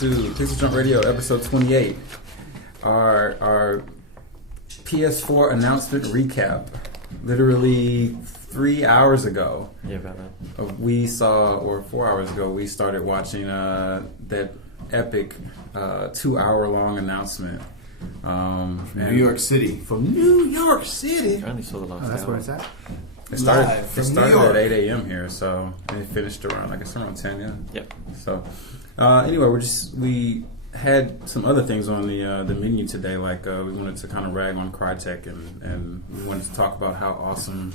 to PixelJunk Radio, episode 28. Our PS4 announcement recap. Literally 3 hours ago. Yeah, about that. We saw, or 4 hours ago, we started watching that epic 2-hour-long announcement. From New York City. From New York City. I only saw the last hour. That's where it's at? It started at 8 a.m. here, so it finished around, I guess, around 10, yeah. Yep. So, anyway, we had some other things on the menu today, like we wanted to kind of rag on Crytek, and we wanted to talk about how awesome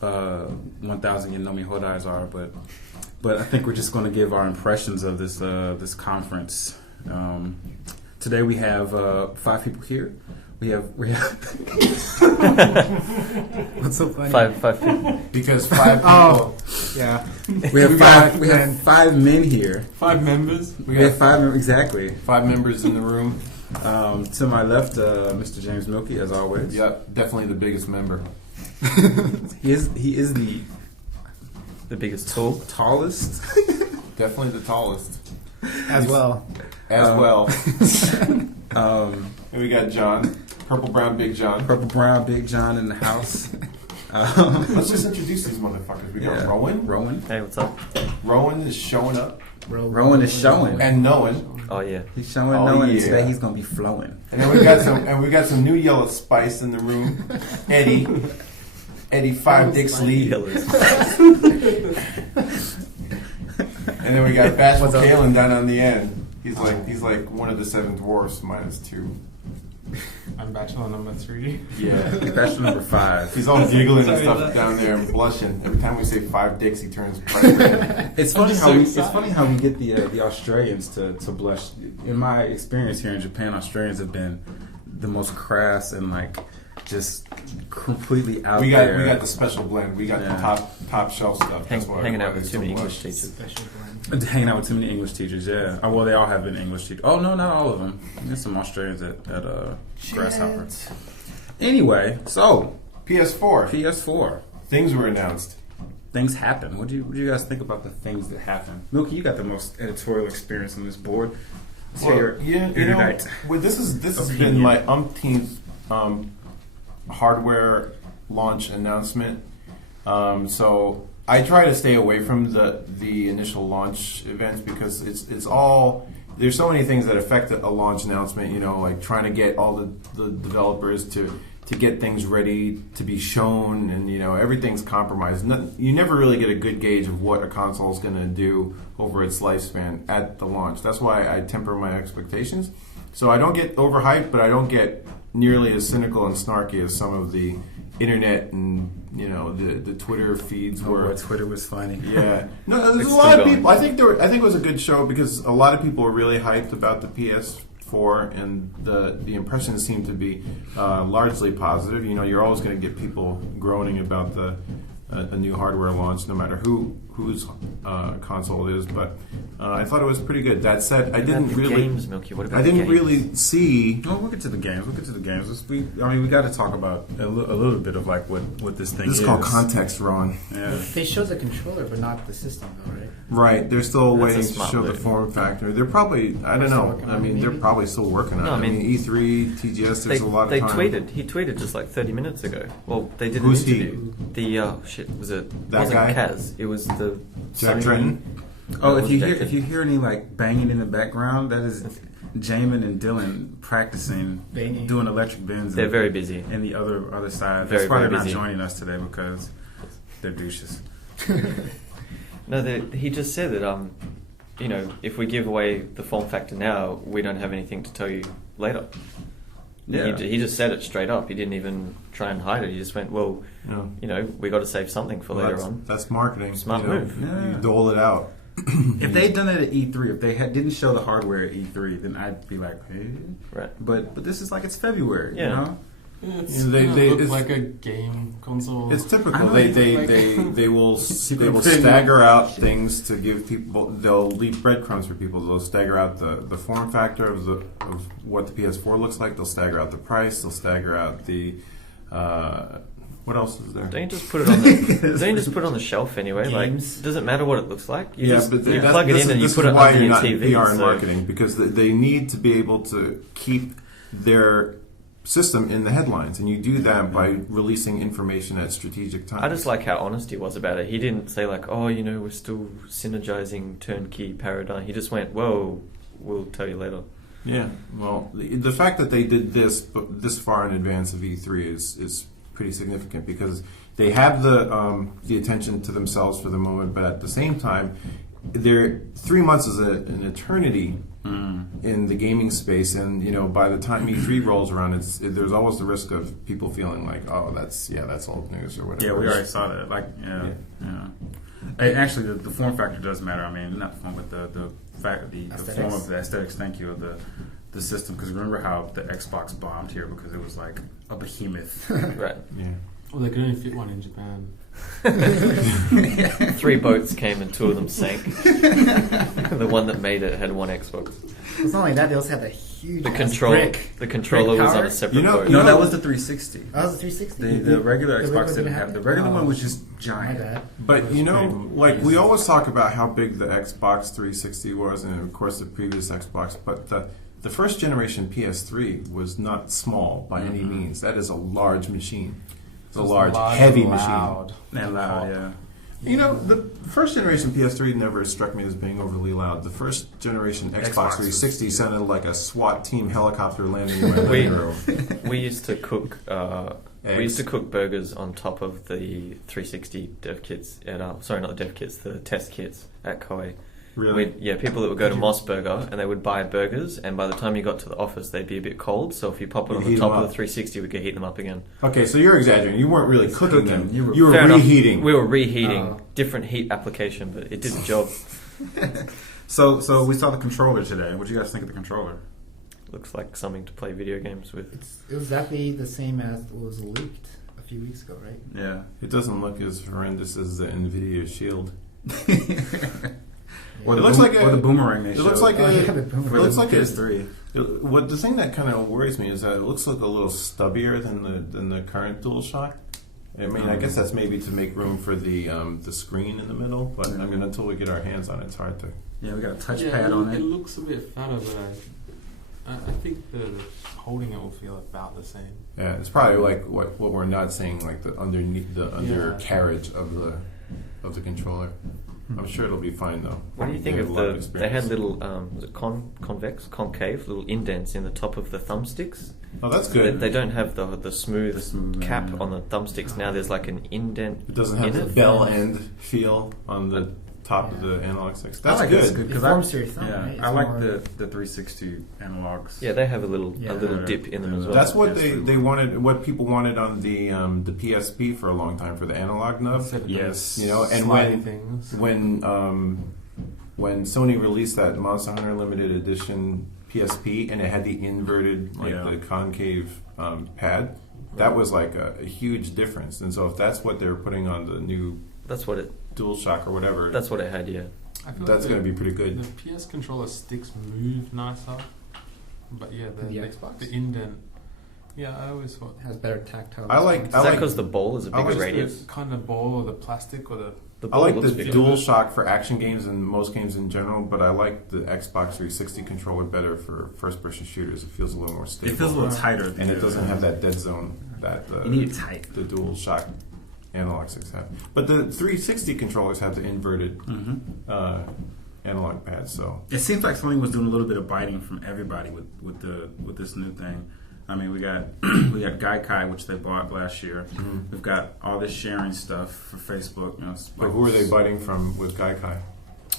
1,000 Yanomi Hodais are, but I think we're just going to give our impressions of this conference. Today we have 5 people here. We have What's so funny? Five people. Because 5 people. Oh, yeah. we have 5 men here. 5 members. We have 5 members, exactly. 5 members in the room. To my left, Mr. James Milky, as always. Yep, definitely the biggest member. He is the biggest tool. tallest. Definitely the tallest. As well. As well. And we got John. Purple Brown Big John. Purple Brown Big John in the house. Let's just introduce these motherfuckers. We got Rowan. Rowan. Hey, what's up? Rowan is showing up. Rowan is showing. And knowing. Oh yeah. He's showing, Oh, knowing, yeah. and today he's gonna be flowing. And then we got some new yellow spice in the room. Eddie 5 Dicks Lee. And then we got Bashful Kalin down on the end. He's like one of the 7 dwarfs minus 2. I'm bachelor number 3. Yeah. Bachelor number 5. He's all giggling and stuff down there and blushing. Every time we say 5 dicks, he turns bright red. It's funny how we get the Australians to blush. In my experience here in Japan, Australians have been the most crass and like just completely out there. We got the special blend. We got the top shelf stuff. Hanging out with too many English teachers. Hanging out with too many English teachers, yeah. Oh, well, they all have been English teachers. Oh, no, not all of them. There's some Australians at Grasshopper. Anyway, so PS4. Things were announced. Things happen. What do you guys think about the things that happen? Milky, you got the most editorial experience on this board. Well, this has been my umpteenth hardware launch announcement. So I try to stay away from the initial launch events because it's all, there's so many things that affect a launch announcement, like trying to get all the developers to get things ready to be shown, and everything's compromised. You never really get a good gauge of what a console is going to do over its lifespan at the launch. That's why I temper my expectations. So I don't get overhyped, but I don't get nearly as cynical and snarky as some of the internet and the Twitter feeds were. Twitter was funny. Yeah, no, there's a lot of people. I think it was a good show because a lot of people were really hyped about the PS4, and the impressions seem to be largely positive. You're always going to get people groaning about a new hardware launch, no matter whose console it is. But I thought it was pretty good. That said, I didn't really. Games, Milky. What about I didn't games? really see. Oh, we'll get to the games. We got to talk about a little bit of like what this thing is. This is called context, Rowan. Yeah. They showed the controller, but not the system, though, right? Right, they're still waiting to smart show the move. form factor. They're probably, I don't know. I mean, they're probably still working on it. No, I mean, E3, TGS, there's a lot of time. He tweeted just like 30 minutes ago. Well, they did Who's an he? interview. Was it? That wasn't guy? Kaz. It was the Jack Sony- Trenton? Oh, That if you hear any like banging in the background, that is Jamin and Dylan practicing Banging. doing electric bends. They're very busy. And the other side. Very, That's why very they're not busy. joining us today because they're douches. No, he just said that if we give away the form factor now, we don't have anything to tell you later. Yeah. He just said it straight up. He didn't even try and hide it. He just went, well, No. we got to save something for later Well, on. That's marketing. Smart move. Yeah. You dole it out. If they'd done it at E3, if they didn't show the hardware at E3, then I'd be like, hey. Right. But this is like it's February, Yeah. They look like a game console. It's typical. I know, They will stagger out things to give people. They'll leave breadcrumbs for people. They'll stagger out the form factor of what the PS4 looks like. They'll stagger out the price. They'll stagger out the What else is there? Don't you just put it on the? Don't you just put it on the shelf anyway? Games. Like, doesn't matter what it looks like. You Yeah, just, but you that's- plug it this in is- and you this put is it why under you're your not TV. PR and so- marketing, because they need to be able to keep their system in the headlines, and you do that by releasing information at strategic times. I just like how honest he was about it. He didn't say like, "Oh, you know, we're still synergizing turnkey paradigm." He just went, "Whoa, we'll tell you later." Yeah, well, the fact that they did this far in advance of E3 is pretty significant, because they have the attention to themselves for the moment, but at the same time, 3 months is an eternity in the gaming space, and by the time E3 rolls around, there's always the risk of people feeling like, oh, that's old news or whatever. Yeah, we already saw that. Like, yeah. And actually, the form factor does matter. I mean, not the form, but the form of the aesthetics. Thank you, of the system. Because remember how the Xbox bombed here because it was like a behemoth. Right. Yeah. Well, they could only fit one in Japan. 3 boats came and 2 of them sank. The one that made it had 1 Xbox. It's not only that; they also had a huge The brick controller was on power. a separate boat. No, that was the 360. That was a 360. The regular The Xbox regular didn't have. The regular one was just giant. My bad. But we always talk about how big the Xbox 360 was, and of course the previous Xbox. But the first generation PS3 was not small by any means. That is a large machine. It's a large, heavy machine. And loud, yeah. The first generation PS3 never struck me as being overly loud. The first generation Xbox 360 sounded like a SWAT team helicopter landing in my living room. We used to cook. We used to cook burgers on top of the 360 dev kits at sorry, not the dev kits, the test kits at Koei. Really? People that would go to Moss Burger and they would buy burgers, and by the time you got to the office, they'd be a bit cold. So if you pop it on the top of the 360, we could heat them up again. Okay, so you're exaggerating. You weren't really cooking them. You were Fair enough. reheating. We were reheating, different heat application, but it did the job. So we saw the controller today. What do you guys think of the controller? Looks like something to play video games with. It was exactly the same as what was leaked a few weeks ago, right? Yeah. It doesn't look as horrendous as the NVIDIA Shield. Or It looks like the boomerang they It showed. looks like the it looks like PS3. What the thing that kind of worries me is that it looks like a little stubbier than the current DualShock. I mean, I guess that's maybe to make room for the screen in the middle, but I mean, until we get our hands on it, it's hard to. Yeah, we got a touchpad on it. It looks a bit fatter, but I think the holding it will feel about the same. Yeah, it's probably like what we're not seeing, like the undercarriage of the controller. I'm sure it'll be fine though. What do you think of they had little, was it concave, little indents in the top of the thumbsticks? Oh, that's good. They don't have the smooth cap on the thumbsticks now. There's like an indent. It doesn't have in the it. bell end feel on the top of the analog sticks. That's I like good. It's good It forms to your thumb, yeah, right? It's I like more- the 360 analogs. Yeah, they have a little Yeah. dip in them as well. That's what Yes. they wanted. What people wanted on the PSP for a long time, for the analog nub. Instead of Yes. And sliding things. when Sony released that Monster Hunter Limited Edition PSP, and it had the inverted, the concave pad, that was like a huge difference. And so if that's what they're putting on the new That's what it DualShock or whatever, That's what it had. Yeah. I feel that's like going to be pretty good. The PS controller sticks move nicer, but yeah, The Xbox? the indent. Yeah, I always thought. It has better tactile. I like- Is that because the ball is a bigger like radius? The kind of ball or the plastic or the. The I ball like the looks bigger. DualShock for action games and most games in general, but I like the Xbox 360 controller better for first-person shooters. It feels a little more stable. It feels a little tighter. and it doesn't have that dead zone that You need it tight. the DualShock analog sticks have. But the 360 controllers have the inverted analog pads. So It seems like Sony was doing a little bit of biting from everybody with this new thing. I mean, we got Gaikai, which they bought last year. Mhm. We've got all this sharing stuff for Facebook. but who are they biting from with Gaikai?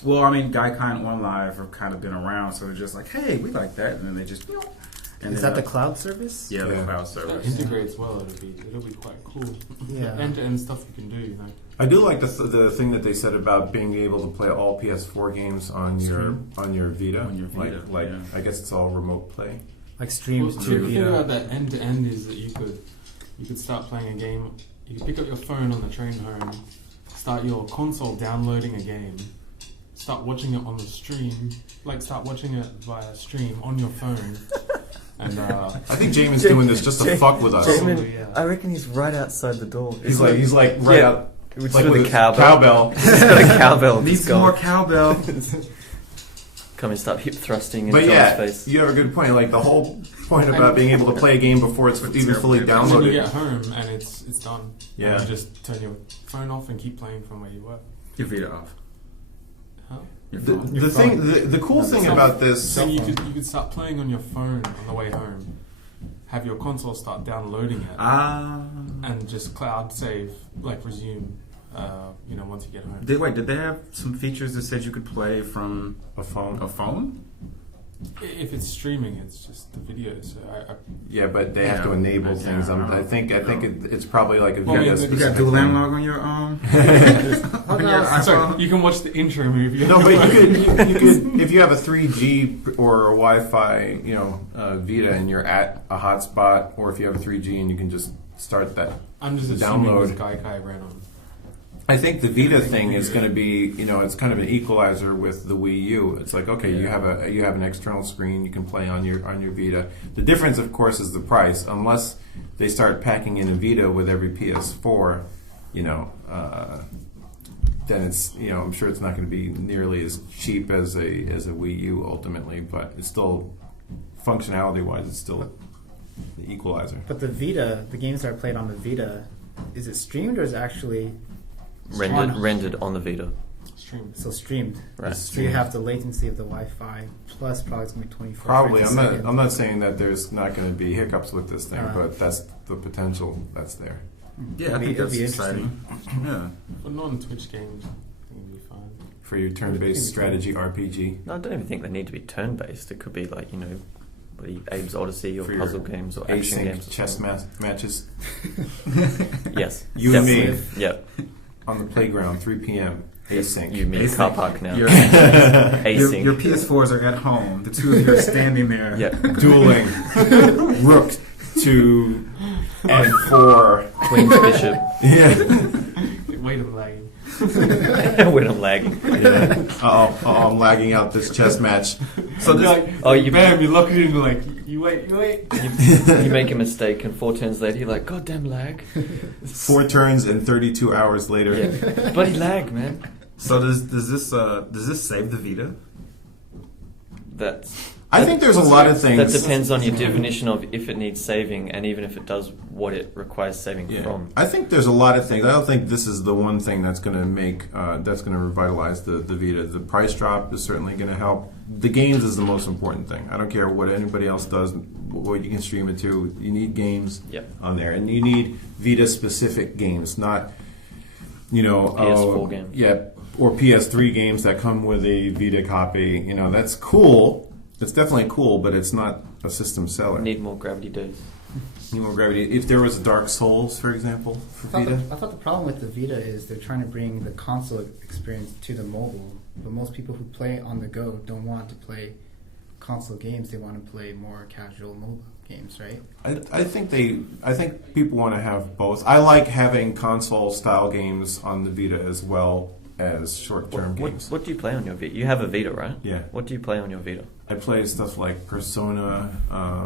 Well, I mean, Gaikai and OneLive have kind of been around, so they're just like, hey, we like that, and then they just. And Is then, that the cloud service? Yeah, the Yeah. cloud If that service. integrates well, it'll be quite cool. Yeah. End-to-end stuff you can do, I do like the thing that they said about being able to play all PS4 games on your Vita. On your Vita, like yeah. I guess it's all remote play. Like streams Well, to the thing Vita. about that end-to-end is that you could start playing a game. You could pick up your phone on the train home, start your console downloading a game, start watching it on the stream, start watching it via stream on your phone, And I think Jamin's doing this just to fuck with us. Jamin- yeah. I reckon he's right outside the door. He's like right out. Which Like is with the a cowbell. cowbell. He's got a cowbell. Needs Just some more go. cowbell. Come and start hip thrusting in But John's yeah, face. you have a good point. Like the whole point about being able to play a game before it's even fully And then you downloaded. get home and it's done. Yeah. And you just turn your phone off and keep playing from where you were. Your Vita off. Huh? Your The, phone. the thing, the cool thing about this, So you could start playing on your phone on the way home. Have your console start downloading it. And just cloud save, like resume, once you get home. Did they have some features that said you could play from a phone. a phone? If it's streaming, it's just the video. So Yeah, but they have to enable Yeah, things. I don't I know. think it's probably like if Well, you yeah, got a you You got specific dual thing. analog on your on your sorry, iPhone? you can watch the intro movie. No, but you could if you have a 3G or a Wi-Fi, Vita, and you're at a hotspot, or if you have a 3G and you can just start that. I'm just assuming download. this Gaikai ran on. I think the Vita thing is going to be, it's kind of an equalizer with the Wii U. It's like, okay, you have an external screen you can play on your Vita. The difference, of course, is the price. Unless they start packing in a Vita with every PS4, then it's, I'm sure it's not going to be nearly as cheap as a Wii U ultimately, but it's still functionality-wise, it's still the equalizer. But the Vita, the games that are played on the Vita, is it streamed or is it actually Rendered on the Vita. Stream. so streamed? Right. So you have the latency of the Wi-Fi plus probably it's going to be 24 Probably. frames a second. I'm not saying that there's not going to be hiccups with this thing, but that's the potential that's there. Yeah, I think It'd that's be exciting. Yeah. For non-Twitch games, I think it'd be fine. For your turn-based strategy RPG. No, I don't even think they need to be turn-based. It could be like, Abe's Odyssey or For your puzzle games or action games. Async or chess something. matches Yes. You and me. definitely. Yep. on the playground, 3 p.m. Async. You mean Async. car park now. Your, Async. your PS4s are at home. The two of you are standing there. Yeah. Dueling. Rook to F4. Queen's Bishop. Yeah. Wait, I'm lagging. When I'm lagging. Yeah. Uh-oh, I'm lagging out this chess match. So this- you bam, you lock it in like you wait. You make a mistake, and 4 turns later, you're like, goddamn lag. 4 turns and 32 hours later. Yeah. Bloody lag, man. So does this save the Vita? I think there's a lot of things. That depends on your definition of if it needs saving, and even if it does, what it requires saving from. I think there's a lot of things. I don't think this is the one thing that's going to make that's going to revitalize the Vita. The price drop is certainly going to help. The games is the most important thing. I don't care what anybody else does, what you can stream it to. You need games on there, and you need Vita specific games, not PS4 games. Yeah, or PS3 games that come with a Vita copy. That's cool. It's definitely cool, but it's not a system seller. Need more gravity days. Need more gravity. If there was a Dark Souls, for example, for Vita. I thought the problem with the Vita is they're trying to bring the console experience to the mobile, but most people who play on the go don't want to play console games. They want to play more casual mobile games, right? I think people want to have both. I like having console style games on the Vita as well as short term games. What do you play on your Vita? You have a Vita, right? Yeah. What do you play on your Vita? I play stuff like Persona.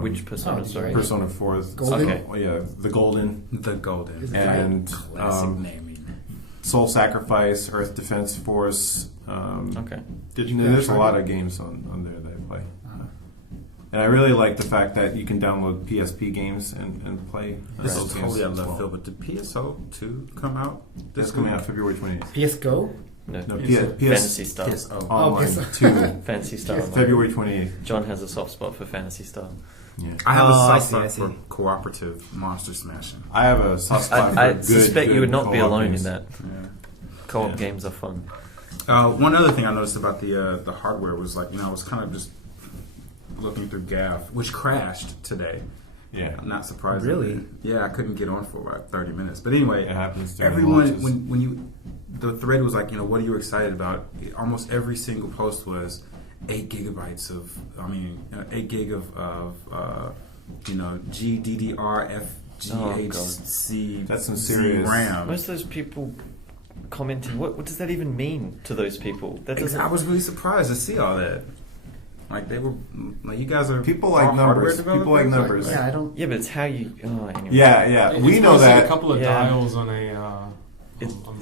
Which Persona? Sorry. Persona 4. Golden? Okay. Oh, yeah, the Golden. The Golden. Is it And Classic naming. Soul Sacrifice, Earth Defense Force. Okay. There's a lot of games on there that I play. And I really like the fact that you can download PSP games and play This those is games totally out of as left well. field, but did PSO2 come out? That's coming out February 28th. PS Go? No. No, Fantasy Star. PSO. Online PS 2, Fantasy Star. Online. February 28th. John has a soft spot for Fantasy Star. Yeah. I have Oh, a I soft see, I spot see. for cooperative monster smashing. I have a soft spot for I good, suspect good you would not be co-op alone games. in that. Yeah. Co-op Yeah. games are fun. One other thing I noticed about the hardware was I was kind of just looking through GAF, which crashed today. Yeah. Not surprising. Really? Yeah, I couldn't get on for about 30 minutes. But anyway, It happens during everyone launches. when the thread was like, what are you excited about? Almost every single post was 8 gigabytes of 8 gig of GDDR-FGHC That's some serious- RAM. Most of those people commenting, what does that even mean to those people? That doesn't. I was really surprised to see all that. Like they were, like you guys are People like numbers. People like numbers. Yeah, I don't. Yeah, but it's how you. Oh, anyway. Yeah. We know It's that. a couple of Yeah. dials on a.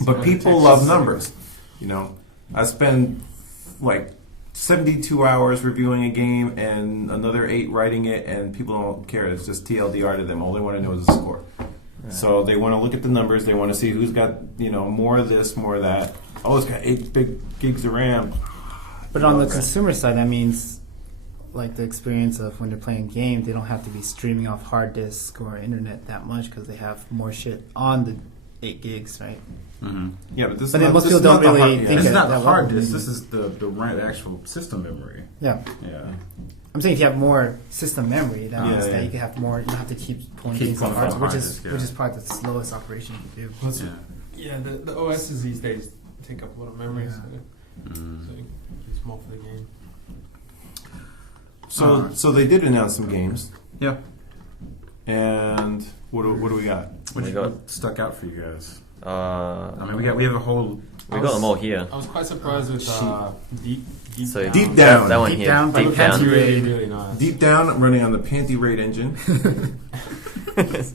But people love numbers. You know, I spend like 72 hours reviewing a game and another 8 writing it, and people don't care. It's just TLDR to them. All they want to know is the score. Right. So they want to look at the numbers. They want to see who's got, more of this, more of that. Oh, it's got 8 big gigs of RAM. But on the consumer side, that means like the experience of when they're playing games, they don't have to be streaming off hard disk or internet that much because they have more shit on the 8 gigs, right? Mm-hmm. Yeah, but this But is then not, most this people is not don't the really hard, think This is that- not the that hard level disk. means- This is the actual system memory. Yeah. Yeah. I'm saying if you have more system memory, that means Yeah, that yeah. you can have more. You don't have to keep pulling Keep things on pulling hard, from which hard is disk, yeah. which is probably the slowest operation you can do. Plus, Yeah. the OSs these days take up a lot of memory, Yeah. so it's more for the game. So they did announce some games. Yeah. And what do we got? What We you got- what stuck out for you guys? I I mean, we have a whole. we got them all here. I was quite surprised with Deep So Down. Deep Down. That one Deep here. Down by Deep the down. Panty Really, Raid. really nice. Deep Down, running on the Panty Raid engine.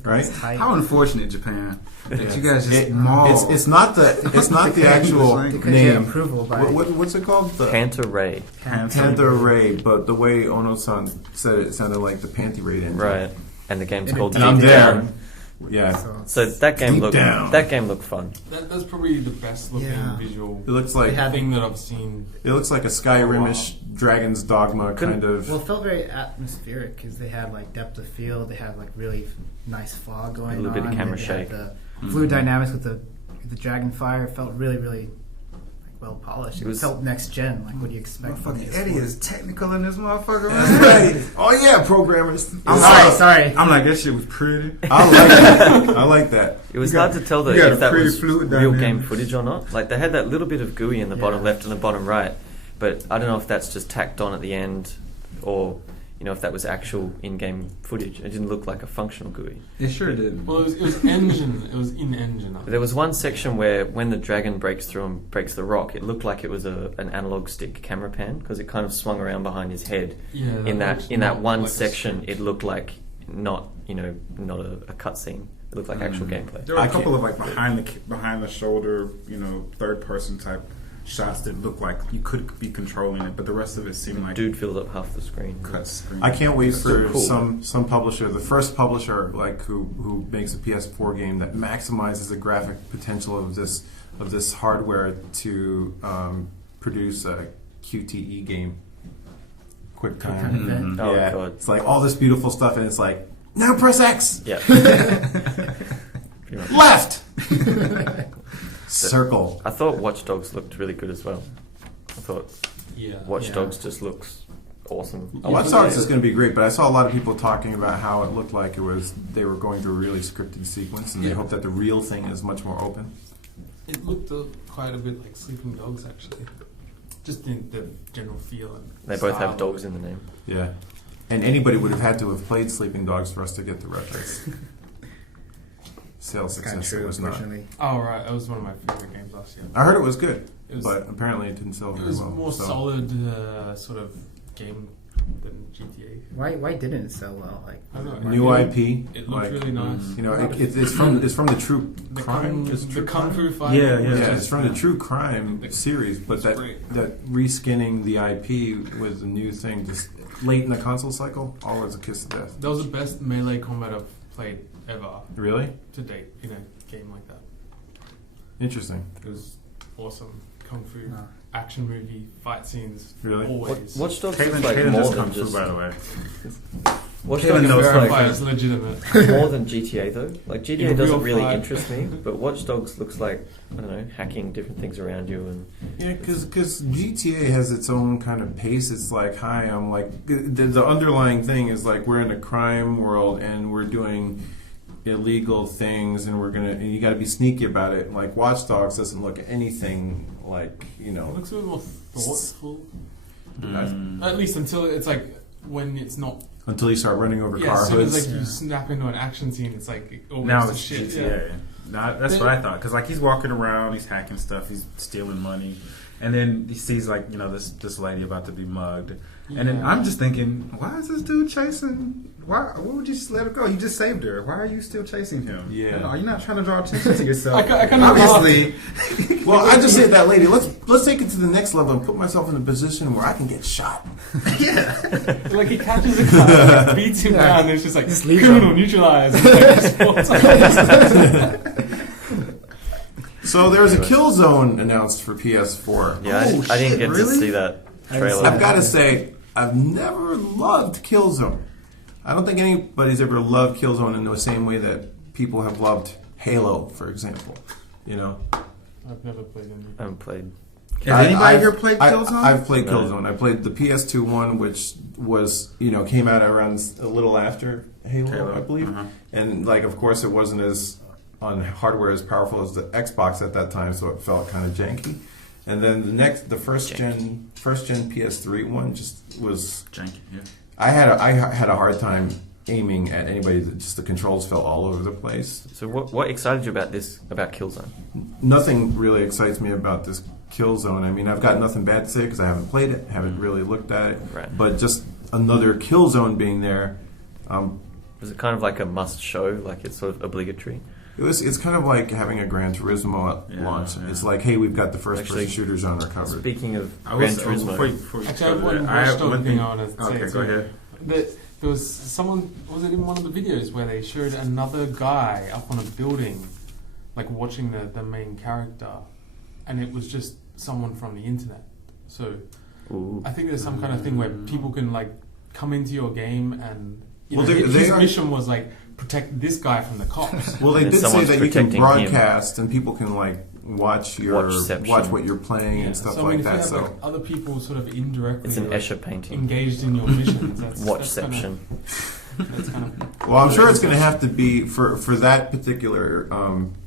Right? Tight. How unfortunate, Japan, that you guys just It- mauled. It's not the actual They They couldn't get name. approval by. What's it called? The Panther Ray. Panther Raid, but the way Ono-san said it sounded like the Panty Raid engine. Right. And the game's And called it- Deep And I'm Down. there. Yeah. So that game Deep looked Down. fun. That's probably the best looking Yeah. visual It looks like They had- thing that I've seen. a Skyrimish Dragon's Dogma kind of. Well, it felt very atmospheric because they had like depth of field. They had like really nice fog going on. A little bit of camera and they had shake. The fluid dynamics with the dragon fire felt really, really well polished. It was- felt next gen. Like what do you expect from Motherfucking PS4? Eddie is technical in this motherfucker. Right. Oh yeah, programmers. Sorry. I'm like, that shit was pretty. I like that. I like that. It was You got- hard to tell though you got if a that pretty was fluid real game dynamics. footage or not. Like they had that little bit of GUI in the bottom Yeah. left and the bottom right, but I don't know if that's just tacked on at the end, or if that was actual in-game footage. It didn't look like a functional GUI. It sure did. Well, it was engine. It was in engine. There was one section where when the dragon breaks through and breaks the rock, it looked like it was an analog stick camera pan because it kind of swung around behind his head. Yeah, In that looks that not one like a section, script. it looked like not a cutscene. It looked like actual gameplay. There were I a couple can't- of like behind the shoulder, third person type shots that looked like you could be controlling it, but the rest of it seemed like Dude filled up half the screen. cut screen. I can't wait for Cool. some publisher, the first publisher like who makes a PS4 game that maximizes the graphic potential of this hardware to produce a QTE game. Quick time. event. Oh yeah, god. it's like all this beautiful stuff, and it's like now press X, Yeah. Pretty much. left, circle. I thought Watch Dogs looked really good as well. I thought Yeah. Watch Yeah. Dogs just looks awesome. Watch Dogs is going to be great, but I saw a lot of people talking about how it looked like they were going through a really scripted sequence, and they Yeah. hope that the real thing is much more open. It looked quite a bit like Sleeping Dogs, actually. Just in the general feel. And They both style have of dogs it. in the name. Yeah, and anybody would have had to have played Sleeping Dogs for us to get the reference. Sales It's kind of success true, it was not. unfortunately. Oh, right. That was one of my favorite games last year. I heard it was good, It was, but apparently it didn't sell it very was well. more so. solid sort of game than GTA. Why didn't it sell well? Like I don't know. New It- IP, It looked like really nice. you know, it's from the True The Crime. Is it the True Kung Crime? Fu fight. Yeah, yeah. Yeah, it's from the True Crime series, but It's that great. reskinning the IP with a new thing just late in the console cycle, always a kiss of death. That was the best melee combat I've played ever Really to date in a game like that. interesting. It was awesome. Kung Fu, No. action movie, fight scenes. Really? Always. Watch Dogs Caitlin, looks like Caitlin more just than come through, just. by the way. Watch Caitlin Dogs knows looks Verify like as legitimate. more than GTA though. Like In GTA a doesn't real really fight. interest me, but Watch Dogs looks like I don't know, hacking different things around you and Yeah, because GTA has its own kind of pace. It's like, hi, I'm like the underlying thing is like we're in a crime world and we're doing illegal things and and you got to be sneaky about it. Like Watch Dogs doesn't look anything like It looks a bit more thoughtful. Mm. At least until it's like when it's not. until you start running over Yeah, car as soon hoods. as like Yeah. you snap into an action scene, it's like it all Now goes to it's shit. GTA. Nah, that's what I thought. Because like he's walking around, he's hacking stuff, he's stealing money, and then he sees like this lady about to be mugged, And then Yeah. I'm just thinking, why is this dude chasing? Why would you just let her go? You just saved her. Why are you still chasing him? Yeah. No, you're not trying to draw attention to yourself. I kind of Obviously. Well, I just said that lady. Let's take it to the next level and put myself in a position where I can get shot. Yeah. Like he catches a car, like, beats him down, and it's just like Just leave criminal him. neutralized. And, like, just walks away. So there was a Killzone announced for PS4. Yeah, I Oh, didn't shit, get to really? see that I trailer. haven't I've got to say, I've never loved Killzone. I don't think anybody's ever loved Killzone in the same way that people have loved Halo, for example. You know, I've never played any. I haven't played. Has anybody here played Killzone? I've played No. Killzone. I played the PS2 one, which was came out around a little after Halo, I believe. Uh-huh. And like, of course, it wasn't as on hardware as powerful as the Xbox at that time, so it felt kind of janky. And then the first gen PS3 one just was. Janky, yeah. I had a hard time aiming at anybody. Just the controls felt all over the place. So what excited you about Killzone? Nothing really excites me about this Killzone. I mean, I've got nothing bad to say because I haven't played it, haven't really looked at it. Right. But just another Killzone being there, Was it kind of like a must show, like it's sort of obligatory? it's kind of like having a Gran Turismo Yeah, launch. yeah. It's like, hey, we've got the first Actually, person shooter genre covered. Speaking of I Gran was Turismo, before you Actually, I have go to one that, I have watchdog one thing I want to say. Okay, too. go ahead. There was someone, was it in one of the videos where they showed another guy up on a building, like watching the main character, and it was just someone from the internet. So ooh. I think there's some kind of thing where people can like come into your game and Well, his they- mission was like protect this guy from the cops. Well, they And did say someone's that you can protecting broadcast and people can like watch Watchception. what you're playing and stuff so, I like mean, if that. you have So like, other people sort of indirectly It's an like, Escher painting. engaged in your missions. That's Watchception. That's kind of well, I'm sure it's going to have to be for that particular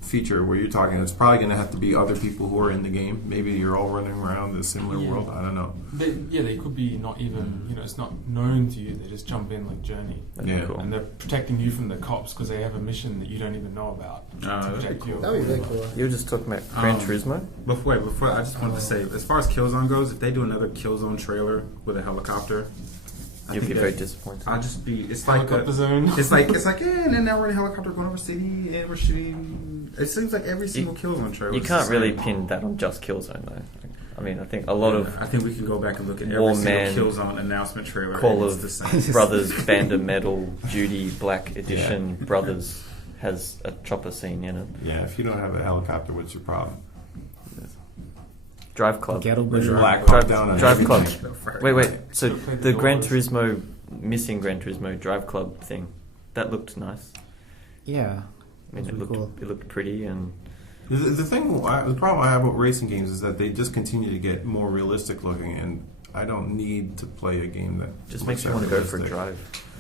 feature where you're talking. It's probably going to have to be other people who are in the game. Maybe you're all running around a similar Yeah. world. I don't know. they could be not even, it's not known to you. They just jump in like Journey. That'd Yeah. be cool. And they're protecting you from the cops because they have a mission that you don't even know about to that'd be protect cool. you. That would be really cool. You were just talking about Gran Turismo? Before I just wanted to say, as far as Killzone goes, if they do another Killzone trailer with a helicopter, You'd be very disappointed. I'll just be. It's like Helicopter zone. It's like yeah, and then now we're in a helicopter going over city and we're shooting. It seems like every single Killzone trailer. You is can't the really same. pin that on just Killzone though. I mean, I think a lot of I think we can go back and look at every Warman, single Killzone announcement trailer. Call and of it's the same. Brothers, Band of Metal, Duty, Black Edition, Brothers has a chopper scene in it. Yeah, if you don't have a helicopter, what's your problem? Drive Club. Ghetto Which Blazer. Black Drive, down on Drive Club. everything. Wait. So Should've played the the Gran Doors. missing Gran Turismo Drive Club thing, that looked nice. Yeah. I mean, That's it really cool. looked pretty, and The problem I have about racing games is that they just continue to get more realistic looking, and I don't need to play a game that just looks makes you want to that go for a realistic.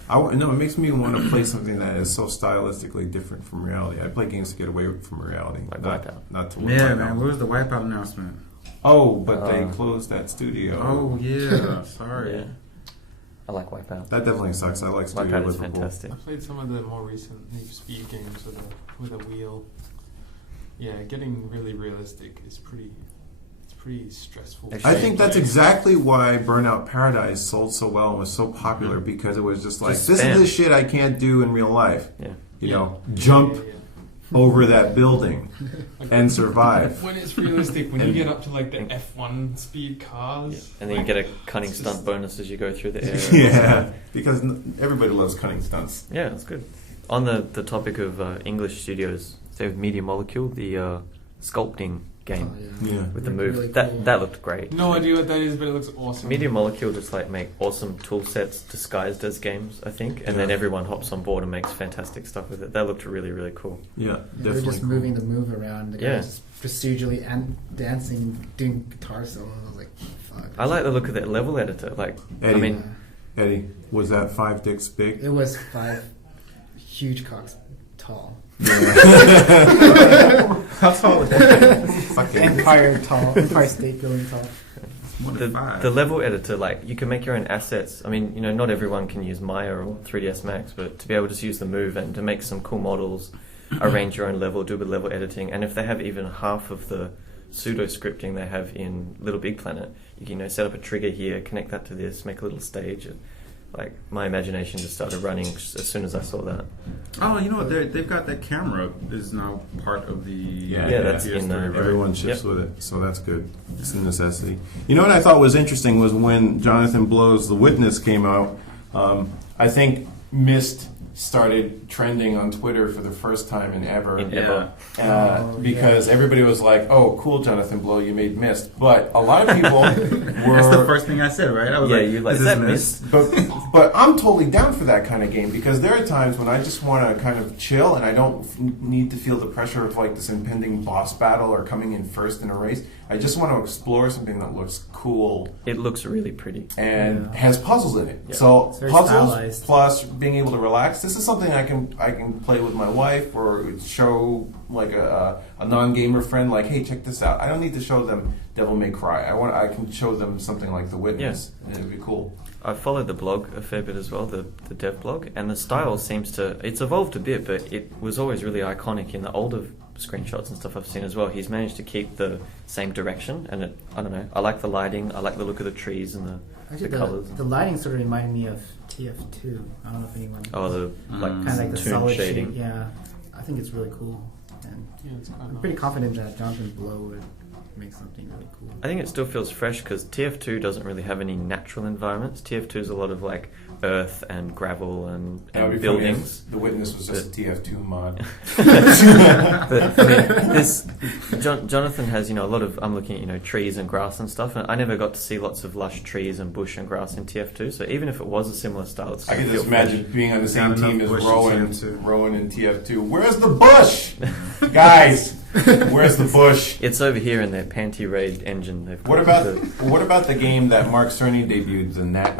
drive. No, it makes me want to play something that is so stylistically different from reality. I play games to get away from reality, Like not, Wipeout. not to Yeah, Wipeout. man. Where was the Wipeout announcement? Oh, but they closed that studio. Oh yeah, sorry. Yeah. I like Wipeout. That definitely sucks. I like Studio Wipeout is Liverpool. fantastic. I played some of the more recent Need for Speed games with a wheel. Yeah, getting really realistic is pretty stressful. Actually, I think that's exactly why Burnout Paradise sold so well and was so popular because it was just like, Just this spam. is the shit I can't do in real life. Yeah. You know, jump Yeah. over that building Like, and survive. when it's realistic, when And- you get up to like the F1 speed cars, And then you like, get a cunning it's stunt just- bonus as you go through the air. Yeah, because everybody loves cunning stunts. Yeah, that's good. On the topic of English studios, say with Media Molecule, the sculpting game Oh, yeah. Yeah. with the Really, move, really that cool. that looked great. No idea what that is, but it looks awesome. Media Molecule just like make awesome tool sets disguised as games, I think, and then Yeah. everyone hops on board and makes fantastic stuff with it. That looked really, really cool. Yeah, They were definitely. just moving the move around. The Yeah. guys procedurally and dancing, doing guitar solos. I was like, fuck. I like the look of that level editor. Like, I Eddie. mean, Eddie, was that 5 dicks big? It was 5 huge cocks tall. How tall is that? Fucking Empire tall. Empire State Building tall. More than five. the level editor, like, you can make your own assets. I mean, not everyone can use Maya or 3ds Max, but to be able to just use the move and to make some cool models, arrange your own level, do a bit of level editing, and if they have even half of the pseudo scripting they have in Little Big Planet, you know, set up a trigger here, connect that to this, make a little stage. And, like, my imagination just started running as soon as I saw that. Oh, you know what? They've got that camera is now part of the that's PS3, in there. right? Everyone ships with it, so that's good. It's a necessity. You know what I thought was interesting was when Jonathan Blow's The Witness came out. I think Myst started trending on Twitter for the first time in ever. Because everybody was like, "Oh, cool, Jonathan Blow, you made Myst." But a lot of people were. That's the first thing I said, right? I was you like, is that Myst? But I'm totally down for that kind of game because there are times when I just want to kind of chill and I don't need to feel the pressure of like this impending boss battle or coming in first in a race. I just want to explore something that looks cool. It looks really pretty. And has puzzles in it. Yeah. So It's very puzzles stylized. plus being able to relax. This is something I can play with my wife or show like a non-gamer friend like, hey, check this out. I don't need to show them Devil May Cry. I can show them something like The Witness. And it'd be cool. I followed the blog a fair bit as well, the dev blog, and the style seems to, it's evolved a bit, but it was always really iconic in the older screenshots and stuff I've seen as well. He's managed to keep the same direction, and I don't know, I like the lighting, I like the look of the trees and the colours. The lighting sort of reminded me of TF2. I don't know if anyone. Oh, the like kind of like the toon solid shading. shade. Yeah, I think it's really cool, and It's quite I'm nice. pretty confident that Jonathan Blow would make something really cool. I think it still feels fresh because TF2 doesn't really have any natural environments. TF2 is a lot of like earth and gravel and That'd be buildings. funny if The Witness was just a TF2 mod. But I mean, this Jonathan has, you know, a lot of. I'm looking at, you know, trees and grass and stuff, and I never got to see lots of lush trees and bush and grass in TF2. So even if it was a similar style, it's I can feel just imagine being on the same Got team enough as bush in Rowan, TF2. Rowan in TF2. Where's the bush? Guys, where's the bush? It's over here in their panty raid engine. They've What got about the game that Mark Cerny debuted, the Knack?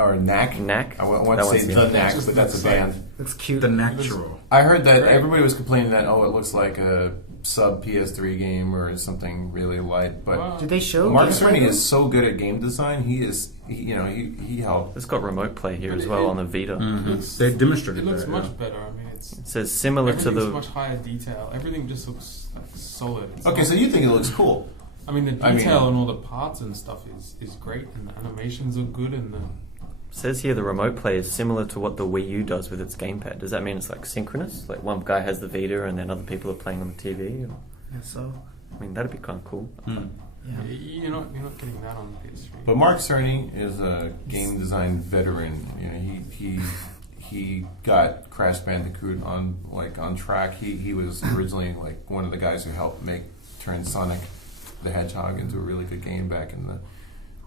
Knack? I want That to one's say the- the Knack, but that's a band. Looks cute. The natural. I heard that everybody was complaining that it looks like a sub PS3 game or something really light. But Wow. Did they show? Mark gameplay Cerny though? is so good at game design. He helped. It's got remote play here as well on the Vita. Mm-hmm. They demonstrated It looks that. much better. I mean, it's It says similar to everything's the. much higher detail. Everything just looks like solid. It's Okay, not- so you think it looks cool? I mean, the I mean- detail and all the parts and stuff is great, and the animations are good, and the Says here the remote play is similar to what the Wii U does with its gamepad. Does that mean it's like synchronous? Like one guy has the Vita and then other people are playing on the TV? Or, Yeah, so I mean, that'd be kind of cool. Mm. yeah. you're not getting that on PS3. But Mark Cerny is a game design veteran. You know, he got Crash Bandicoot on track. He was originally like one of the guys who helped turn Sonic the Hedgehog into a really good game back in the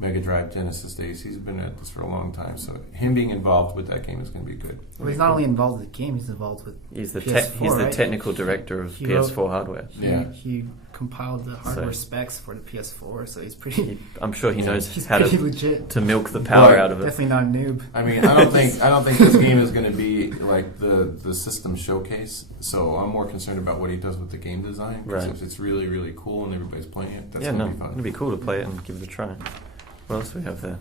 Mega Drive Genesis days. He's been at this for a long time, so him being involved with that game is going to be good. Well, he's not only involved with the game; he's involved with. He's the PS4, he's the right? technical director of He PS4 wrote- hardware. Yeah. He compiled the hardware So- specs for the PS4, so he's pretty. I'm sure he knows He's how pretty to legit. milk the power But out of it. Definitely not a noob. I mean, I don't think this game is going to be like the system showcase. So I'm more concerned about what he does with the game design. Because Right. if it's really, really cool and everybody's playing it, that's Yeah, going no, to be fun. it'd be cool to play it and give it a try. What else do we have there?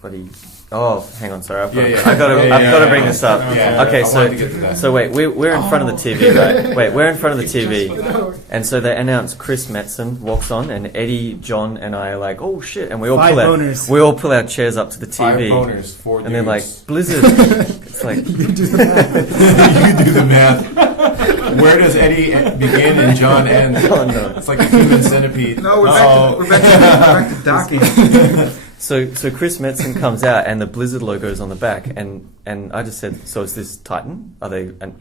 Bloody. Oh, hang on, sorry. I've got to bring this up. Yeah, Okay, I wanted to get to that. so wait, we're in front of the TV, right? Wait, we're in front of the TV, and so they announce Chris Metzen walks on, and Eddie, John, and I are like, oh shit, and we all Five pull our boners. chairs up to the Five TV, boners, 4 and they're like, dudes. Blizzard. It's like, You can do the math. Where does Eddie begin and John end? oh no. It's like a human centipede. No, we're Uh-oh. back to docking. So Chris Metzen comes out and the Blizzard logo is on the back, and I just said, so is this Titan?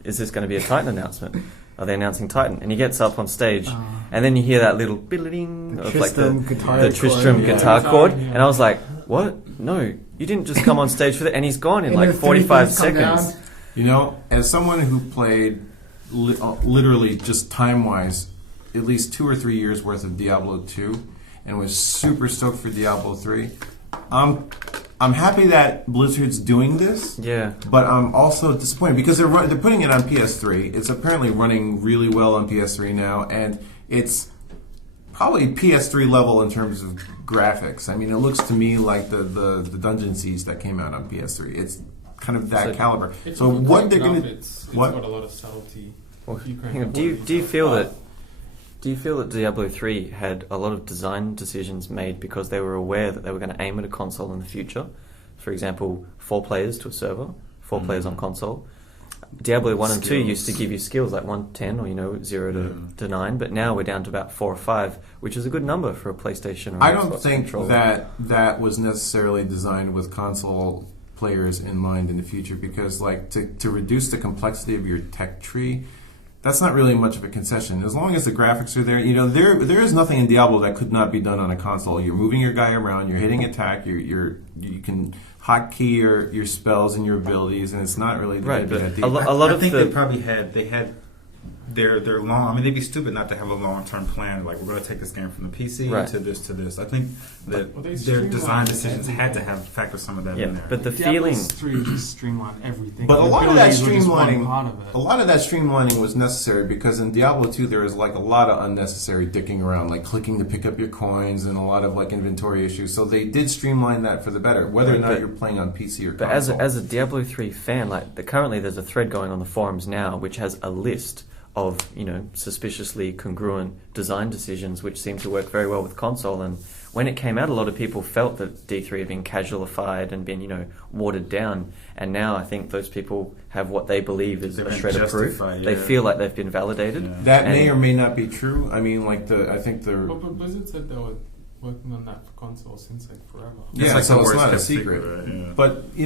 Is this going to be a Titan announcement? Are they announcing Titan? And he gets up on stage, and then you hear that little biddling of like Tristram guitar the Tristram chord. guitar Yeah. chord, Yeah. and I was like, what? No, you didn't just come on stage for that, and he's gone in And like the three 45 things come down. seconds. You know, as someone who played literally just time-wise at least 2 or 3 years worth of Diablo 2 and was super stoked for Diablo 3, I'm happy that Blizzard's doing this. Yeah. But I'm also disappointed because they're putting it on PS3. It's apparently running really well on PS3 now, and it's probably PS3 level in terms of graphics. I mean, it looks to me like the Dungeon Siege that came out on PS3. It's kind of that So- caliber. It's So good what they're enough, going to it's what? got a lot of subtlety. Well, You can- hang on, do you feel that Do you feel that Diablo 3 had a lot of design decisions made because they were aware that they were going to aim at a console in the future? For example, 4 players to a server, 4 players on console. Diablo 1 and 2 used to give you skills like 1 to 10 or 0 to 9, but now we're down to about 4 or 5, which is a good number for a PlayStation or I Xbox don't think controller. that was necessarily designed with console players in mind in the future, because like to reduce the complexity of your tech tree, that's not really much of a concession. As long as the graphics are there, there is nothing in Diablo that could not be done on a console. You're moving your guy around, you're hitting attack, you can hotkey your spells and your abilities, and it's not really Right, but that deep. a lot I of think the... they had their long. I mean, they'd be stupid not to have a long-term plan. Like, we're going to take this game from the PC Right. to this. I think that Well, they their design streamlined decisions had to everything. have factor some of that Yeah, in there. but the Diablo feeling... 3 just streamlined everything. But a The lot of that abilities were just one streamlining, part of it. a lot of that streamlining was necessary, because in Diablo 2 there was like a lot of unnecessary dicking around, like clicking to pick up your coins and a lot of like inventory issues. So they did streamline that for the better, whether or not But- you're playing on PC or But console. as a Diablo 3 fan, currently there's a thread going on the forums now which has a list of suspiciously congruent design decisions which seem to work very well with console. And when it came out, a lot of people felt that D3 had been casualified and been watered down. And now I think those people have what they believe is They've a been shred of proof. justified, They yeah. feel like they've been validated. Yeah. That may And- or may not be true. I mean, like I think the But Blizzard said they were working on that for console since like forever. yeah, It's like so the it's worst not a kept secret. right? Yeah. But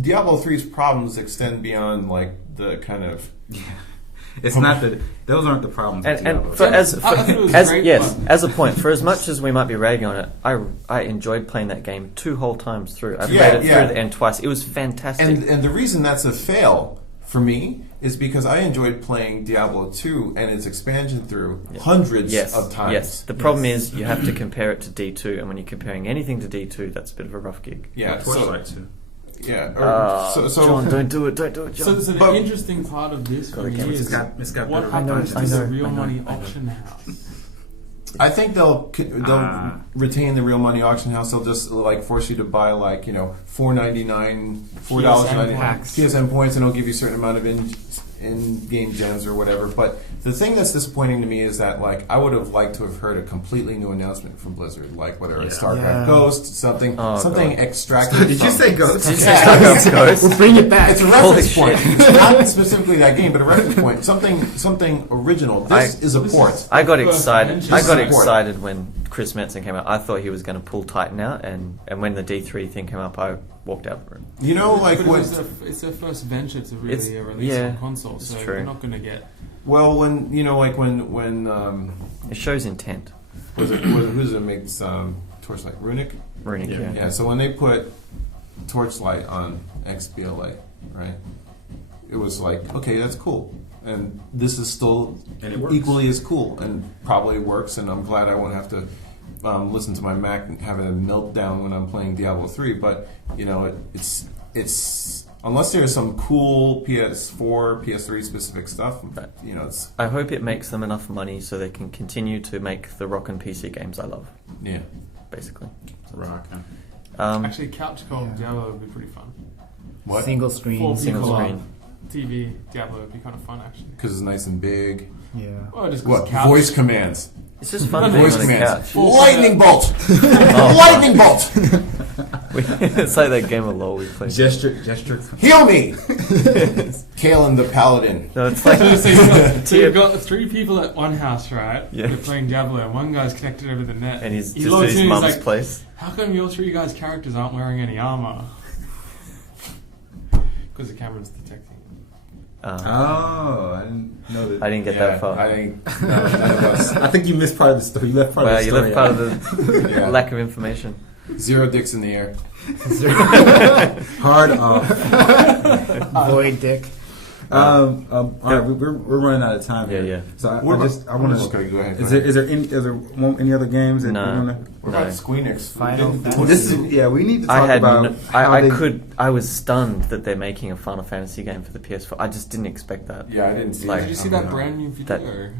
Diablo 3's problems extend beyond like the kind of It's not that those aren't the problems. with Diablo. And for, as, for, I thought it was as great yes, fun. as a point, for as much as we might be ragging on it, I enjoyed playing that game 2 whole times through. I Yeah, played it yeah. through the end twice. It was fantastic. and the reason that's a fail for me is because I enjoyed playing Diablo 2 and its expansion through hundreds yes, of times. yes. The problem is you have to compare it to D2, and when you're comparing anything to D2, that's a bit of a rough gig. Yeah, Torchlight too. yeah. John, don't do it, John. So the But- interesting part of this for me Gotta is It's got what better happens content. to the I real know, money I know. auction house. I think they'll retain the real money auction house. They'll just like force you to buy like $4.99, $4.99 packs. PSN points, and it'll give you a certain amount of in-game gems or whatever. But the thing that's disappointing to me is that like I would have liked to have heard a completely new announcement from Blizzard, like whether it's Yeah. StarCraft Yeah. Ghost, something God. extracted. Did you from- say Ghost? We'll bring it back. It's a Holy reference point. shit. It's not specifically that game, but a reference point. Something original. This is a port. I got First excited. engine I got support. excited when Chris Metzen came out. I thought he was going to pull Titan out, and when the D3 thing came up, I walked out for it. You know, like But what? it's their first venture to It's- really release yeah, on console, it's so true. they're not going to get. Well, when It shows intent. who's it makes Torchlight? Runic. Runic, Yeah. yeah. Yeah. So when they put Torchlight on XBLA, right? It was like, okay, that's cool, and this is still And it works. equally as cool, and probably works. And I'm glad I won't have to listen to my Mac and have a meltdown when I'm playing Diablo 3. But it's unless there's some cool PS4, PS3 specific stuff, Right. it's I hope it makes them enough money so they can continue to make the rockin' PC games I love, yeah. basically. Rockin'. Actually, couch co-op Diablo would be pretty fun. What? Single screen. Four Single people screen. on TV Diablo would be kind of fun, actually. Because it's nice and big. Yeah. Well, just 'cause What? couch. Voice commands. It's just fun being Voice on a commands. couch. Lightning bolt! Oh. Lightning bolt! It's like that game of LoL we played. Gesture. Heal me! Kalin the Paladin. No, it's like So you've got 3 people at one house, right? Yeah. They're playing Diablo, and one guy's connected over the net. and he's He just at logs his in, he's mum's like, place. How come your 3 guys' characters aren't wearing any armor? Because the camera's detecting. Oh, I didn't know that. I didn't get that far. I think none of us. I think you missed part of the story. You left part Well, of the you story. left part of the Yeah. lack of information. 0 dicks in the air. Hard off. Void dick. All right, we're running out of time Yeah, here. yeah. So I What want to. Okay, go ahead. Is there any other games that No. you want to? What about No. Squeenix? Final Fantasy. Well, this is we need to talk I had about. how I they- could I was stunned that they're making a Final Fantasy game for the PS4. I just didn't expect that. Yeah, I didn't see Like- Did you see that brand new video?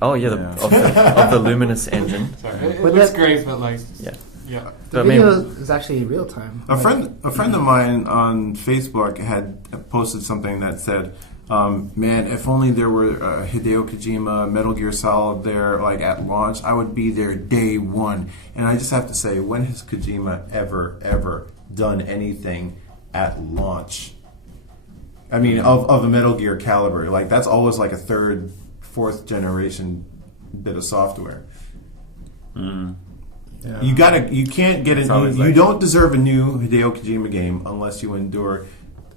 Oh yeah, of the Luminous engine. Sorry, it But looks that- great, but like, Yeah. yeah. The But I mean- video is actually real time. A friend of mine on Facebook had posted something that said, Man, if only there were Hideo Kojima, Metal Gear Solid there, like at launch, I would be there day one. And I just have to say, when has Kojima ever done anything at launch? I mean, of a Metal Gear caliber, like that's always like a third, fourth generation bit of software. Yeah. You can't get you don't deserve a new Hideo Kojima game unless you endure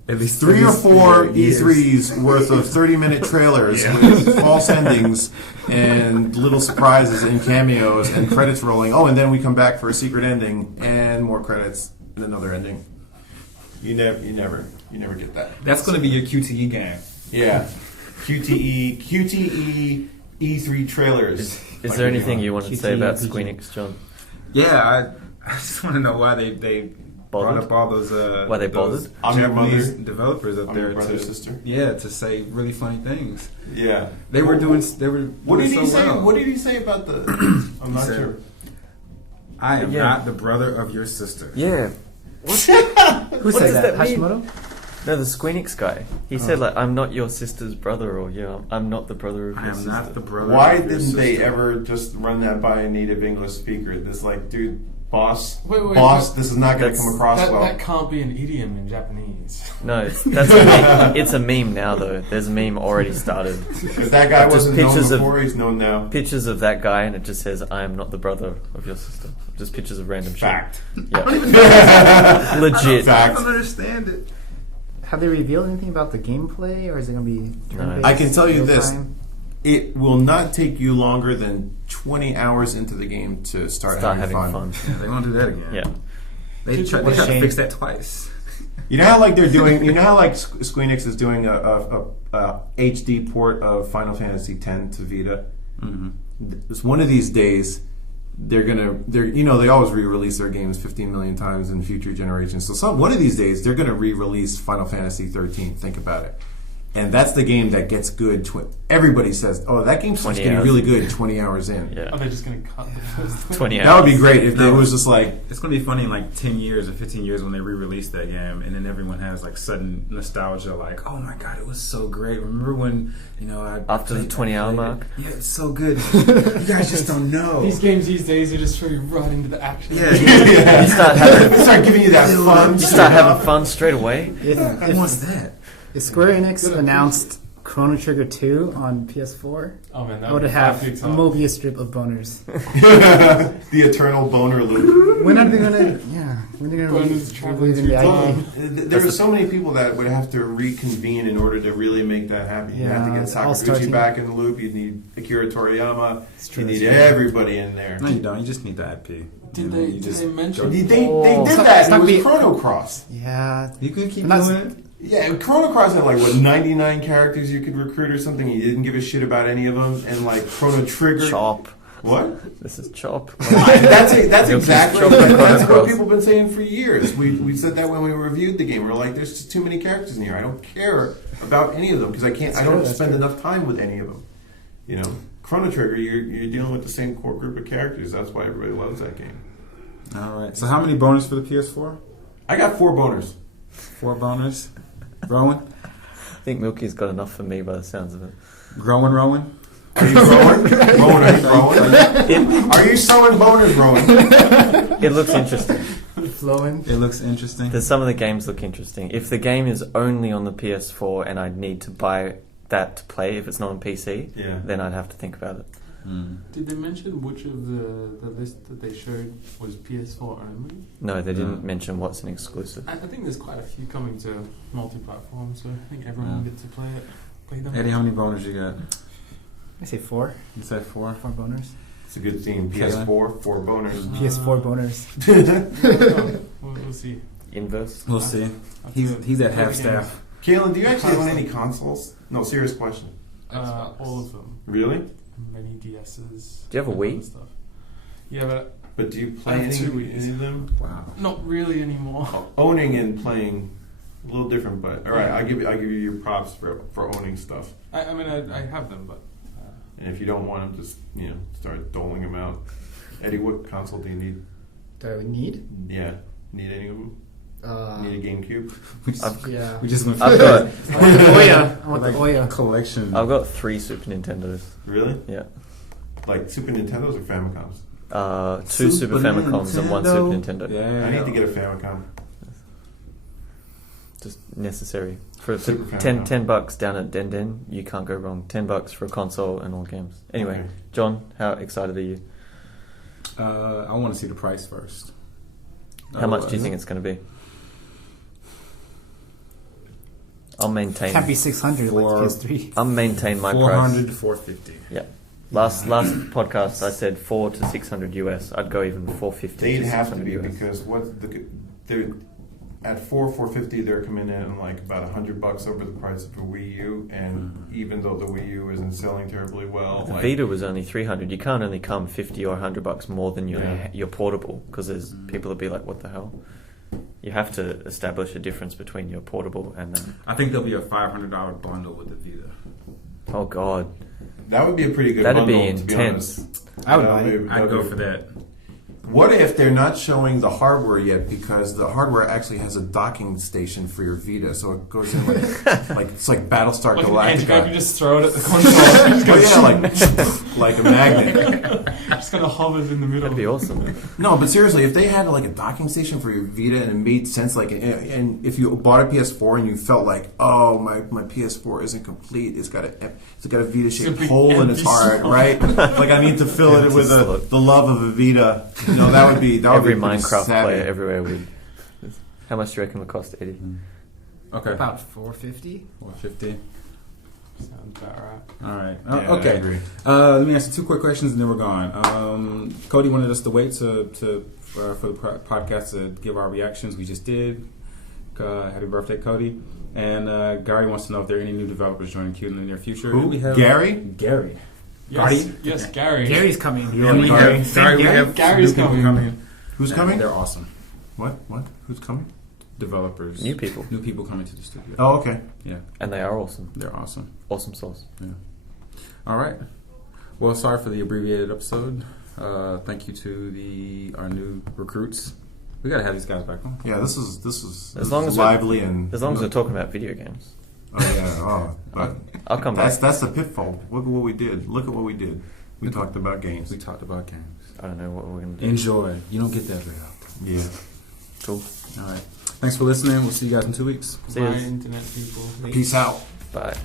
At least 3 or 4 E3s worth of 30-minute trailers with false endings and little surprises and cameos and credits rolling. Oh, and then we come back for a secret ending and more credits and another ending. You never get that. That's going to be your QTE game. Yeah, QTE E3 trailers. Is there anything you want to say about Squeenix, John? Yeah, I just want to know why they brought up all those why they bothered? Japanese developers up there sister. To say really funny things. Yeah, they were doing. What did he say? Well. What did he say about the? I'm not sure. I am not the brother of your sister. Yeah. Who said that? Hashimoto? No, the Squeenix guy. He said like, "I'm not your sister's brother," or I'm not the brother of your sister. I am not the brother. Why of your didn't sister. they ever just run that by a native English speaker? This like, dude, boss, Wait, this is not going to come across well. That can't be an idiom in Japanese. No, that's a meme. It's a meme now, though. There's a meme already started. Because that guy wasn't known before, he's known now. Pictures of that guy, and it just says, "I am not the brother of your sister." Just pictures of random Fact. shit. Yeah. Legit. Fact. I don't understand it. Have they revealed anything about the gameplay, or is it going to be turn-based? I can tell you this. real-time? It will not take you longer than 20 hours into the game to start having fun. Yeah, they won't do that again. Yeah. They tried to fix that twice. You know how like they're doing. You know how like Squeenix is doing a HD port of Final Fantasy X to Vita. It's one of these days. They always re-release their games 15 million times in future generations. So one of these days they're gonna re-release Final Fantasy 13. Think about it. And that's the game that gets good. Everybody says, "Oh, that game starts getting really good 20 hours in." Yeah. Are they just going to cut the first 20 hours. That would be great if it was just like. It's going to be funny in like 10 years or 15 years when they re-release that game, and then everyone has like sudden nostalgia, like, "Oh my god, it was so great! Remember when after the 20-hour mark?" Yeah, it's so good. You guys just don't know. These games these days, they just throw you right into the action. Yeah. You start giving you that fun. You start having fun straight away. Who wants that? If Square Enix announced Chrono Trigger 2 on PS4, Oh man, I would have a Mobius strip of boners. The eternal boner loop. When are they gonna? Yeah, when are they gonna Boners traveling release the through IP? There are so many people that would have to reconvene in order to really make that happen. You have to get it's all Sakaguchi starting- back in the loop. You need Akira Toriyama. true, You need that's true. everybody in there. No, you don't. You just need the IP. Did You they just mention? don't- They did It's that. not It was being- Chrono Cross. Yeah, You can keep I'm not- doing it. Yeah, Chrono Cross had 99 characters you could recruit or something. You didn't give a shit about any of them, and Chrono Trigger. Chop. What? This is Chop. That's exactly Chop and that's Chrono what Cross. people have been saying for years. We said that when we reviewed the game. We're like, there's just too many characters in here. I don't care about any of them because I don't spend enough time with any of them. Chrono Trigger, you're dealing with the same core group of characters. That's why everybody loves that game. All right. So how many bonus for the PS4? I got 4 boners. 4 bonus. Rowan? I think Milky's got enough for me by the sounds of it. Rowan? Are you growing? Rowan, are you growing? Are you sewing boners, Rowan? It looks interesting. flowing. It looks interesting. Some of the games look interesting. If the game is only on the PS4 and I need to buy that to play, if it's not on PC, then I'd have to think about it. Did they mention which of the list that they showed was PS4 only? No, they didn't mention what's an exclusive. I think there's quite a few coming to multi-platform, so I think everyone will get to play them. Eddie, how many boners you got? I say 4. You said 4? 4 boners. It's a good theme. PS4, 4 boners. PS4 boners. We'll see. Inverse? We'll see. He's at half staff. Kalin, do you actually own any consoles? No, serious question. All of them. Really? Many DSs. Do you have a Wii? Stuff. Yeah, But do you play I have any 2 Wiis. of them? Wow. not really anymore. Owning and playing, a little different. But all right, I give you your props for owning stuff. I have them, but And if you don't want them, just start doling them out. Eddie, what console do you need? Do I need? Yeah, need any of them? Need a GameCube? Yeah. We just went I've for got I want the Oya. I want like the Oya. collection. I've got 3 Super Nintendos. Really? Yeah. Like Super Nintendos or Famicoms? 2 Super Famicoms and 1 Super Nintendo. Yeah. I need to get a Famicom. Just necessary. For Super $10 Famicom. $10 down at Den Den, you can't go wrong. $10 for a console and all games. Anyway, Okay. John, how excited are you? I want to see the price first. How much do you think it's going to be? I'll maintain. Can't be 600 like For- PS3. I'll maintain my 400 price. to 450. Yeah. Last podcast I said 400 to 600 US. I'd go even 450. They'd to have to 600 be US. because they're at $450 they're coming in like about $100 over the price of a Wii U, and even though the Wii U isn't selling terribly well, The like, Vita was only 300. You can't only come 50 or $100 more than Yeah. your portable, because there's people will be like, "What the hell?" You have to establish a difference between your portable and. I think there'll be a $500 bundle with the Vita. Oh God, that would be a pretty good that'd be bundle, to be intense. honest. I would That buy it. be- I'd that'd go be- for that. What if they're not showing the hardware yet, because the hardware actually has a docking station for your Vita, so it goes in like it's like Battlestar Like an anti-grav, you Galactica. just throw it at the console. Oh yeah, like a magnet. Just kind of hovers in the middle. That'd be awesome. No, but seriously, if they had like a docking station for your Vita and it made sense, like, and if you bought a PS4 and you felt like, oh, my PS4 isn't complete, it's got a Vita shaped Simply hole in its empty heart, slot. right? Like I need to fill it Empty with slot. the love of a Vita. You know, that would be Every pretty Minecraft savvy. player everywhere would. How much do you reckon it would cost, Eddie? Okay. About 450. 450. Sounds about right. All right. Yeah, I Okay. agree. Let me ask you 2 quick questions and then we're gone. Cody wanted us to wait for the podcast to give our reactions. We just did. Happy birthday, Cody. And Gary wants to know if there are any new developers joining Q in the near future. Who? We have Gary? Gary. Yes, Gary. Gary's coming. And we Gary? have Gary. We have Gary's new people coming. Who's And coming? They're awesome. What? Who's coming? Developers. New people, New people coming to the studio. Oh, okay. Yeah, and they are awesome. they're awesome. Awesome sauce. Yeah. All right. Well, sorry for the abbreviated episode. Thank you to our new recruits. We gotta have these guys back on. Yeah, this is As long as lively and As long as we're talking about video games, oh yeah, oh, but I'll come back. that's the pitfall. Look at what we did. We talked about games. We talked about games. I don't know what we're gonna do. Enjoy. You don't get that very often. Yeah. Cool. All right. Thanks for listening. We'll see you guys in 2 weeks. See Bye, you. internet people. Peace out. Bye.